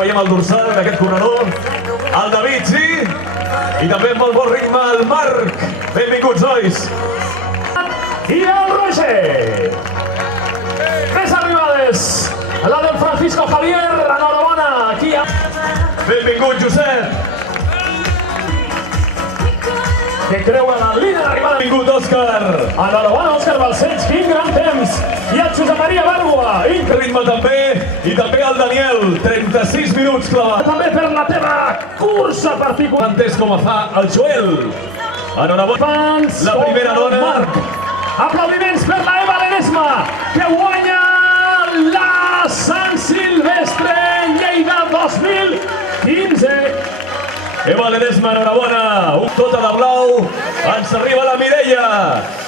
que veiem el dorsal d'aquest corredor. El David, sí. I també amb molt bon ritme el Marc. Benvinguts, nois. I el Roger. Més arribades. La del Francisco Javier. Enhorabona. Aquí. Benvingut, Josep. Que creuen la línia d'arribada. Benvingut, Òscar. Enhorabona, Òscar Balcells. Quin gran temps. I el Josep Maria Bàrboa. Ritme també. I també el Daniel. 36 minuts clavat. També per la teva cursa particular. Entès com fa el Joel. Enhorabona. La primera dona. Marc. Aplaudiments per la Eva Ledesma, que guanya la Sant Silvestre Lleida 2015. Eva Ledesma, enhorabona. Tota de blau. Ens arriba la Mireia.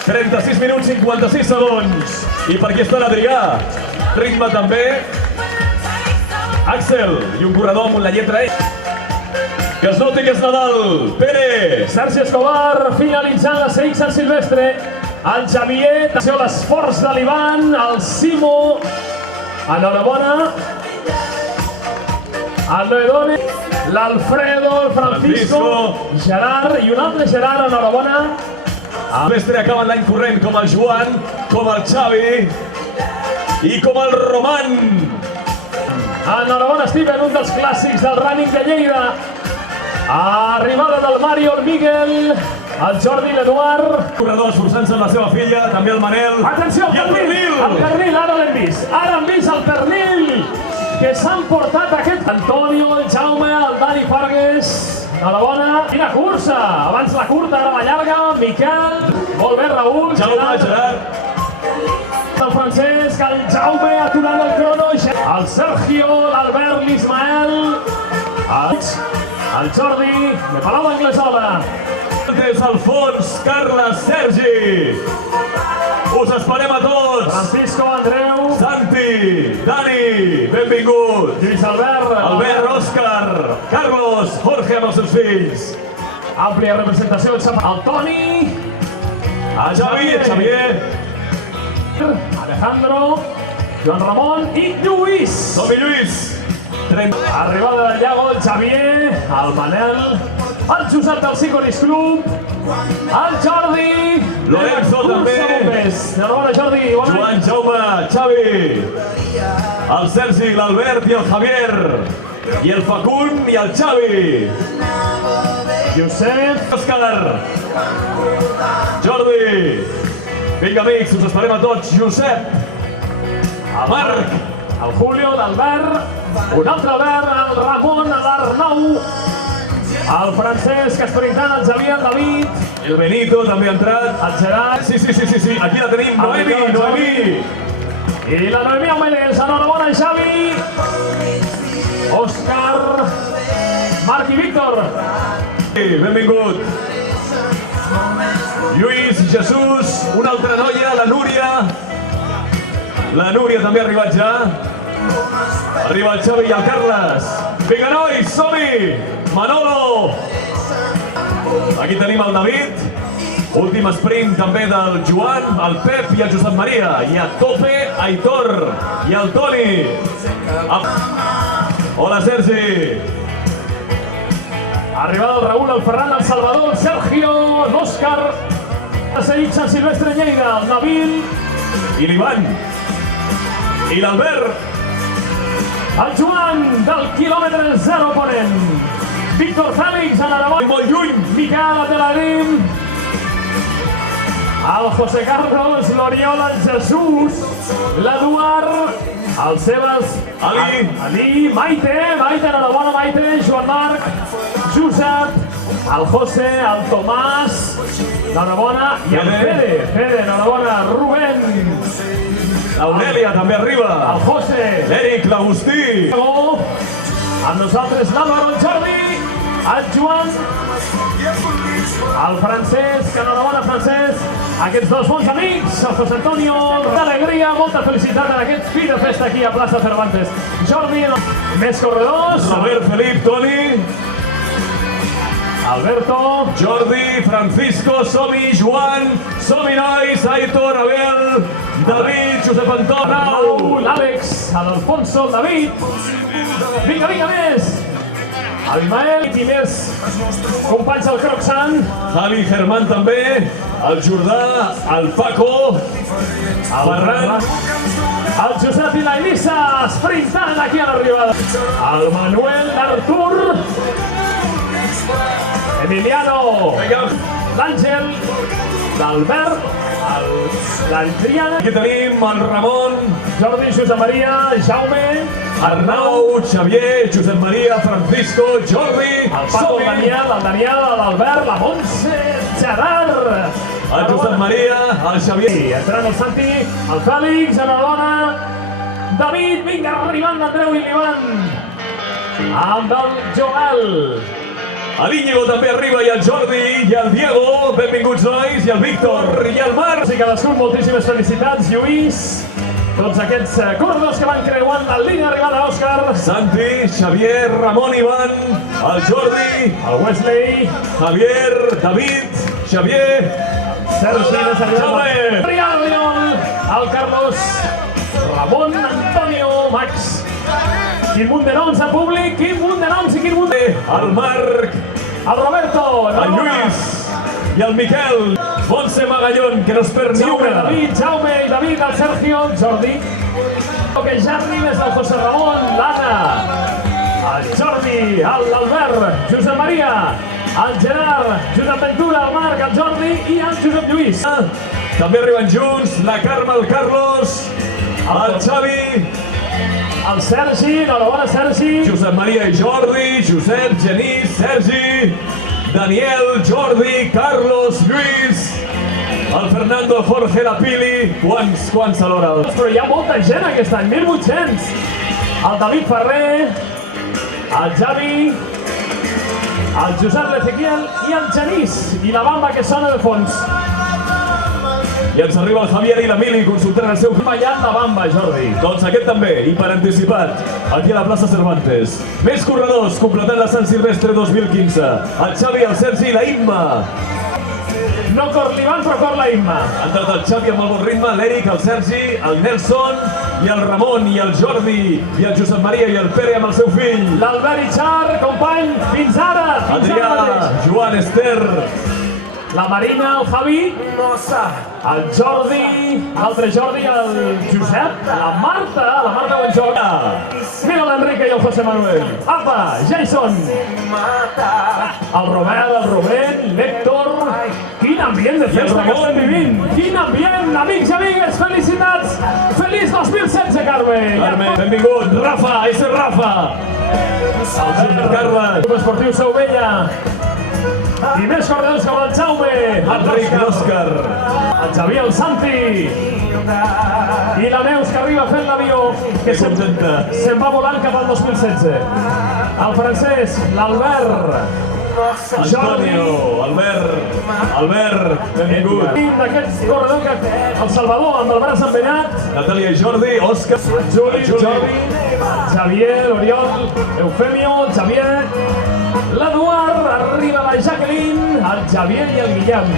36 minuts 56 segons. I per aquí està l'Adrià. Ritme també. Axel. I un corredor amb la lletra E. Que es noti que és Nadal. Pere. Sergi Escobar finalitzant la CX Sant Silvestre. El Xavier, l'esforç de l'Ivan, el Simo, enhorabona. El Noedone, l'Alfredo, el Francisco, Gerard i un altre Gerard, enhorabona. El mestre acaben l'any corrent com el Joan, com el Xavi i com el Roman. Enhorabona, Steven, un dels clàssics del running de Lleida. Arribada del Mario, el Miguel, el Jordi, l'Eduard. Corredor esforçant-se amb la seva filla, també el Manel. Atenció, i el Pernil. El Pernil, ara l'hem vist. Ara hem vist el Pernil, que s'han portat aquest. Antonio, el Jaume, el Dani Fargues. Enhorabona. Quina cursa. Abans la curta, ara la llarga. Miquel. Molt bé, Raül. Jaume, Gerard. El Francesc, el Jaume aturant el crono. El Sergio, l'Albert, l'Ismael. El Jordi, de Palau d'Anglesola. Des del fons, Carles, Sergi. Us esperem a tots. Francisco, Andreu. Santi, Dani, benvingut. Lluís Albert. Albert, Òscar, Carlos, Jorge amb els seus fills. Àmplia representació. El Toni. El Xavier. Alejandro. Joan Ramon i Lluís. Som-hi, Lluís. Arribada del Llago, el Xavier, el Manel, el Josep del Sicoris Club, el Jordi, Lorenzo també. Enhorabona, Jordi. Joan, Jaume, Xavi, el Sergi, l'Albert i el Javier, i el Facund i el Xavi. Josep. Òscar. Jordi. Vinga, amics, us esperem a tots. Josep. El Marc. El Julio, l'Albert, un altre Albert, el Ramon, l'Arnau, el Francesc esprintant, el Xavier, el David, el Benito també ha entrat, el Gerard, sí, aquí la tenim, Noemi. I la Noemi Aumeles, enhorabona, Xavi, Òscar, Marc i Víctor. Benvingut. Lluís, Jesús, una altra noia, la Núria. La Núria també ha arribat ja. Arriba el Xavi i el Carles. Vinga, nois, som-hi! Manolo! Aquí tenim el David. Últim sprint també del Joan, el Pep i el Josep Maria. I a tope, Aitor i el Toni. Hola, Sergi. Arribada el Raül, el Ferran, el Salvador, el Sergio, l'Òscar. Ha seguit Sant Silvestre Lleida, el Nabil. I l'Ivan. I l'Albert. El Joan, del quilòmetre 0 ponent. Víctor Fèlix, enhorabona. Molt lluny. Miquel Atelarim. El José Carlos, l'Oriol, el Jesús, l'Eduard, el Sebas, Ali, Maite, enhorabona, Maite, Joan Marc, Josep, el José, el Tomàs, enhorabona, i el Fede, enhorabona, Rubén. L'Aurèlia també arriba. El José. L'Eric, l'Agustí. Amb nosaltres l'Àlvaro, el Jordi, el Joan, el Francesc, enhorabona, Francesc. Aquests dos bons amics, el José Antonio, d'alegria, molta felicitat en aquest fi de festa aquí a plaça Cervantes. Jordi, més corredors. Robert, Felip, Toni. Alberto, Jordi, Francisco, som-hi, Joan, som-hi nois, Aitor, Abel, David, Josep Anton, Arnau, l'Àlex, l'Alfonso, el David. Vinga, vinga, més! L'Ismael i més companys del Crocsant. Javi, Germán també, el Jordà, el Paco, el Ferran, El Josep i la Elisa sprintant aquí a l'arribada. El Manuel, l'Artur, Emiliano, l'Àngel, l'Albert, l'Adriana. aquí tenim el Ramon, Jordi, Josep Maria, Jaume, Arnau, Xavier, Josep Maria, Francisco, Jordi, el Paco, el Daniel, l'Albert, la Montse, Gerard, el Josep Maria, el Xavier, entrant el Santi, el Fèlix, enhorabona, David, vinga, arribant l'Andreu i l'Ivan, amb el Joel, l'Íñigo també arriba, i el Jordi, i el Diego, benvinguts nois, i el Víctor, i el Marc. i cadascun moltíssimes felicitats, Lluís, tots aquests corredors que van creuant la línia d'arribada, Òscar, Santi, Xavier, Ramon, Ivan, el Jordi, el Wesley, Javier, David, Xavier, Sergi, més Jaume. arribat, Oriol, el Carlos, Ramon, Antonio, Max. Quin munt de noms al públic, quin munt de noms i quin munt de... el Marc, El Roberto, el Lluís i el Miquel, Montse Magallón, que no es perd ni Jaume, una. David, Jaume i David, el Sergio, el Jordi, que ja arribes el José Ramon, l'Anna, el Jordi, l'Albert, Josep Maria, el Gerard, Josep Ventura, el Marc, el Jordi i el Josep Lluís. També arriben junts la Carme, el Carlos, el Xavi, El Sergi, enhorabona Sergi. Josep Maria i Jordi, Josep, Genís, Sergi, Daniel, Jordi, Carlos, Lluís, el Fernando, el Jorge, la Pili, quants alhora? Però hi ha molta gent aquest any, 1.800. El David Ferrer, el Javi, el Josep Lezequiel i el Genís. I la bamba que sona de fons. I ens arriba el Javier i l'Emili consultant el seu... Ballant la bamba, Jordi. Doncs aquest també, i per anticipat, aquí a la plaça Cervantes. Més corredors completant la Sant Silvestre 2015. El Xavi, el Sergi i la Imma. No cor l'Ivan, però cor la Imma. Ha entrat el Xavi amb el bon ritme, l'Eric, el Sergi, el Nelson, i el Ramon, i el Jordi, i el Josep Maria, i el Pere amb el seu fill. L'Albert Itxar, company, fins ara. Adrià, Joan, Esther, La Marina, el Javi, el Jordi, l'altre Jordi, el Josep, la Marta o en Jordi. Mira l'Enrique i el José Manuel. Apa, Jason. El Robert, el Rubén, l'Héctor. Quin ambient de festa que estem vivint. Quin ambient, amics i amigues, felicitats. Feliç 2016, Carme. Carme, benvingut, Rafa, ese Rafa. El Carles, Club Esportiu Sauvella. I més corredors com el Jaume, Enric, l'Òscar, el Xavier, el Santi i la Neus que arriba fent l'avió que se'n va volant cap al 2016. El Francesc, l'Albert, Antonio, Albert, benvingut. d'aquest corredor que el Salvador amb el braç enverinat, Natàlia i Jordi, Òscar, Juli, Jordi, Xavier, l'Oriol, Eufemio, Xavier, l'Eduard, arriba la Jacqueline, el Xavier i el Guillem.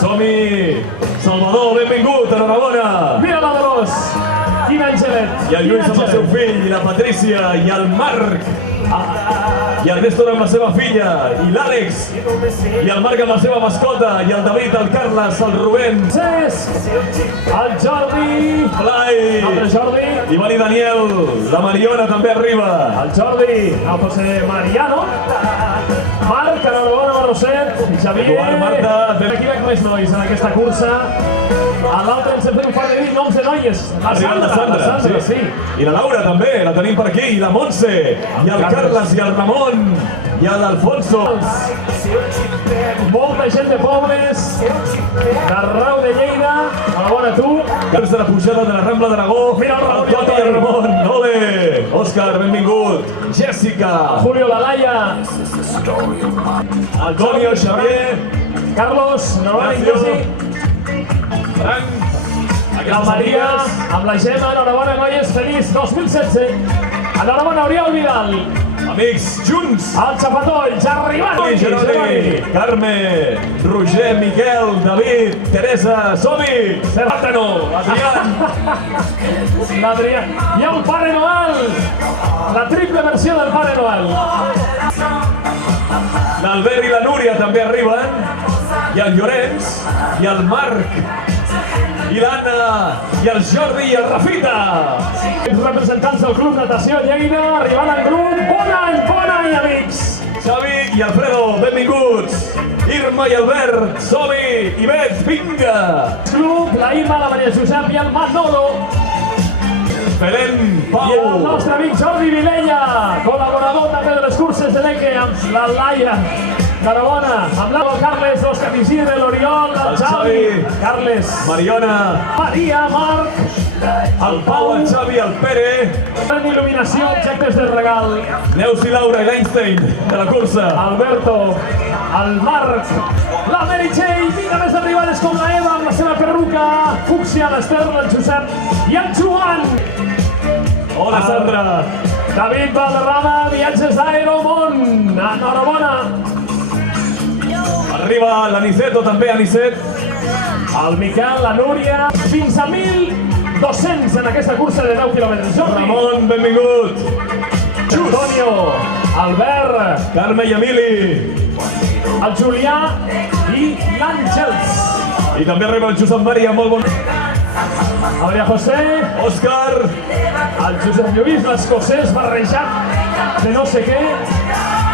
Som-hi! Salvador, benvingut, enhorabona! Mira la Dolors, quin angelet. I el Lluís amb el seu fill, i la Patrícia, i el Marc, i el Néstor amb la seva filla, i l'Àlex, i el Marc amb la seva mascota, i el David, el Carles, el Rubén, Cesc, el Jordi, Blai, l'altre Jordi, Ivan i Daniel, la Mariona també arriba. el Jordi, el José Mariano, Marc, enhorabona, Roset, Xavier, Eduard, Marta, aquí veig més nois en aquesta cursa. A l'altre ens hem fet un par de noms de noies. Arriba la Sandra, sí. I la Laura també, la tenim per aquí, i la Montse, i el Carles, i el Ramon, i l'Alfonso. Molta gent de pobles, d'arreu de Lleida, enhorabona a tu. Caps de la pujada de la Rambla d'Aragó, Mira el Ramon, Toti i el Ramon, ole! Òscar, benvingut. Jessica, Julio, la Laia, Antonio, Xavier, Carlos, enhorabona Ignasi, Frank, la Maria, amb la Gemma, enhorabona noies, feliç 2016. Enhorabona Oriol Vidal. Amics, junts. Els xapatolls, arribant! Jeroni, Carme, Roger, Miquel, David, Teresa, som-hi! Serratano, Adrián. L'Adrià. I el Pare Noel! La triple versió del Pare Noel. L'Albert i la Núria també arriben. I el Llorenç, i el Marc, i l'Anna, i el Jordi, i el Rafita. Els representants del Club Natació Lleida arribant al grup. Bon any, amics! Xavi i Alfredo, benvinguts. Irma i Albert, som-hi! Ivet, vinga! Club, la Irma, la Maria Josep i el Manolo. Belén, I el Pau. nostre amic Jordi Vilella, col·laborador també de les curses de l'Eque amb la Laia Carabona, amb el Carles, l'Òscar Isidre, l'Oriol, el Xavi, Carles, Mariona, Maria, Marc, el Pau, el Xavi, el Pere, en il·luminació, objectes de regal, Neus i Laura i l'Einstein de la cursa. Alberto, el Marc, la Mary Jane, i també arribades com la Eva amb la seva perruca, Fúcsia, l'Ester, el Josep i el Joan. Hola, Sandra. David Valderrama, Viatges d'Aeromont, enhorabona. Arriba l'Aniceto, també Anicet. El Miquel, la Núria, fins a 1.200 en aquesta cursa de 10 quilòmetres. Jordi, Ramon, benvingut. Antonio, Albert, Carme i Emili. el Julià i l'Àngels. I també arriba el Josep Maria, molt bon. Maria José, Òscar. el Josep Lluís, l'escocès barrejat de no sé què.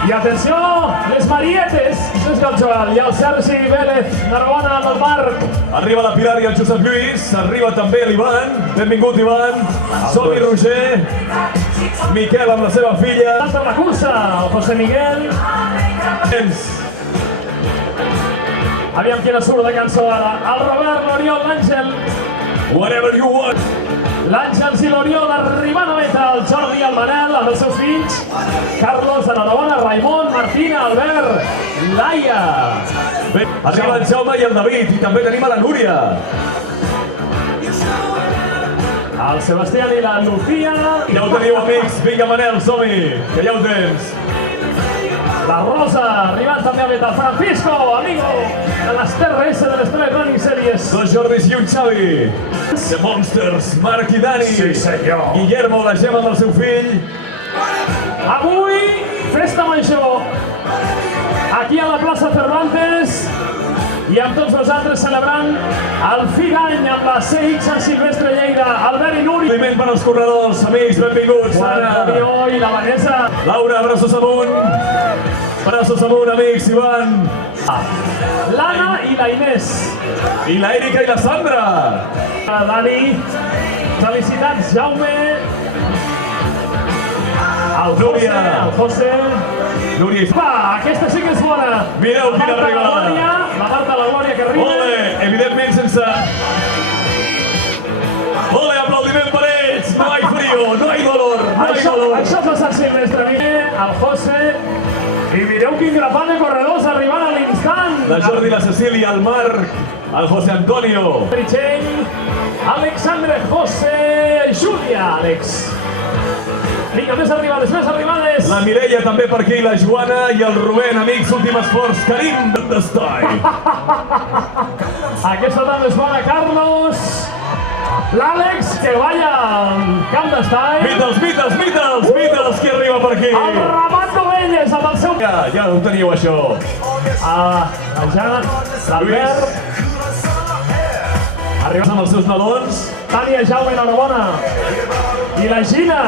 I atenció, les Marietes, és el Joel, i el Sergi Vélez, enhorabona amb el Marc. Arriba la Pilar i el Josep Lluís. Arriba també l'Ivan. Benvingut, Ivan. Som-hi, Roger. Miquel amb la seva filla. Per la cursa, el José Miguel. Aviam quina surt de cançó ara. El Robert, l'Oriol, l'Àngel. Whatever you want. L'Àngels i l'Oriol arribant a meta, el Jordi i el Manel amb els seus fills, Carlos, enhorabona, Raimon, Martina, Albert, Laia. Bé, arriba el Jaume i el David, i també tenim a la Núria. El Sebastián i la Lucía. Ja ho teniu, amics. Vinga, Manel, som-hi, que ja ho tens. La Rosa, arribant també a meta, el Francisco, amigo de les TRS de les Running Series. Dos Jordis i un Xavi. The Monsters, Marc i Dani. Sí, senyor. Guillermo, la Gemma amb el seu fill. Avui, festa major. Aquí a la plaça Cervantes i amb tots nosaltres celebrant el fi d'any amb la CX Sant Silvestre Lleida, Albert i Núria. Compliment per als corredors, amics, benvinguts. Juan Sara. Antonio i la Vanessa. Laura, braços amunt. Braços amunt, amics, Ivan. L'Anna i la Inés. I la Erika i la Sandra. Dani, felicitats, Jaume. El Núria. El José. Núria i... Va, aquesta sí que és bona. Mireu quina La Marta, arribada. la Glòria, la Marta, la Glòria que arriba. Ole, evidentment sense... Ole, aplaudiment per ells. No hay frío, no hay dolor, no hay dolor. Això és el Sant Silvestre. El José. I mireu quin grapat de corredors arribant a l'instant. La Jordi, la Cecília, el Marc, el José Antonio. Meritxell, Alexandre, José, Júlia, Àlex. Vinga, més arribades, més arribades. La Mireia també per aquí, la Joana i el Rubén, amics, últim esforç, Karim d'Estai. Aquesta també és bona, Carlos. L'Àlex, que balla al camp d'estai. Beatles, qui arriba per aquí? El Ramat Novelles, amb el seu... Ja ho teniu, això. La Jan, l'Albert. Arribes amb els seus nadons. Tània, Jaume, enhorabona. I la Gina.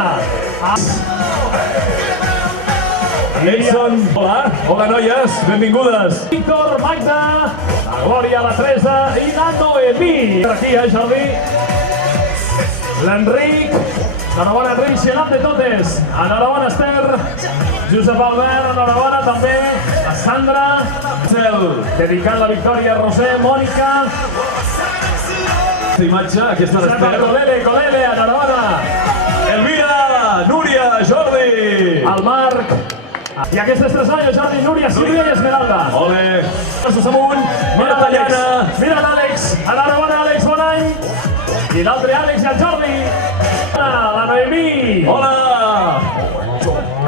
Edson, hola. Hola, noies, benvingudes. Víctor, Magda, la Glòria, la Teresa i la Noemí. Aquí, Jordi. L'Enric. Enhorabona, Enric, si nom de totes. Enhorabona, Esther. Josep Albert, enhorabona també. La Sandra. Dedicant la victòria a Roser, Mònica. Aquesta imatge, aquesta Josep l'Esther. Colele, enhorabona. Elvira, Núria, Jordi. El Marc. I aquestes tres noies, Jordi, Núria, Sílvia i Esmeralda. Ole. Braços amunt. Mira, Tallana. Mira l'Àlex. Enhorabona, Àlex, bon any. I l'altre Àlex i el Jordi. La Noemí. Hola.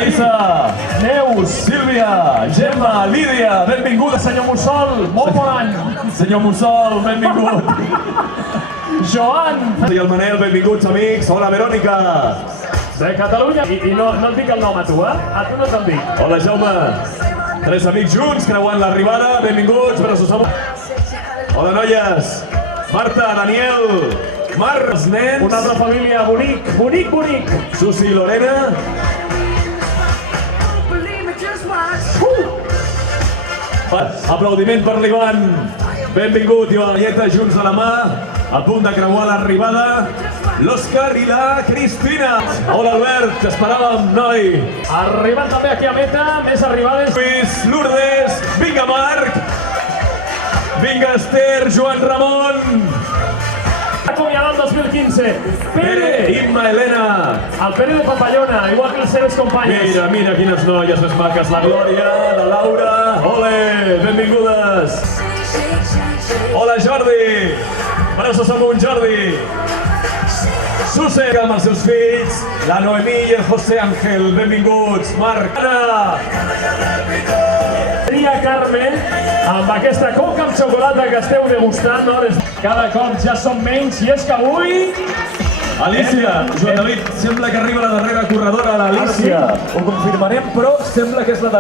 Isa, Neus, Sílvia, Gemma, Lídia, benvinguda. senyor Mussol, molt bon any. Senyor Mussol, benvingut. Joan, I el Manel, benvinguts amics. Hola, Verònica. de Catalunya. I no et dic el nom a tu, eh? A tu no te'l dic. Hola, Jaume. 3 amics junts creuant l'arribada. Benvinguts, braços amunt. Hola, noies. Marta, Daniel, Marc, els nens. Una altra família, bonic, bonic, bonic. Susi i Lorena. Aplaudiment per l'Ivan. Benvingut, Ivan Lleieta, junts de la mà. A punt de creuar l'arribada. L'Òscar i la Cristina. Hola, Albert, t'esperàvem, noi. Arribant també aquí a meta, més arribades. Lluís, Lourdes, vinga, Marc. Vinga, Esther, Joan Ramon. Acomiadar el 2015. Pere, Pere, Imma, Helena. el Pere de Papallona, igual que les seves companyes. Mira, mira quines noies més maques. La Glòria, la Laura. Ole, benvingudes. Hola, Jordi. Braços amunt, Jordi. Susé amb els seus fills. La Noemí i el José Ángel. Benvinguts. Marc. Anna. Maria Carme, amb aquesta coca amb xocolata que esteu degustant, no? Cada cop ja són menys, i és que avui... Alicia, Joan David, sembla que arriba la darrera corredora, l'Alicia. Ho confirmarem, però sembla que és la darrera.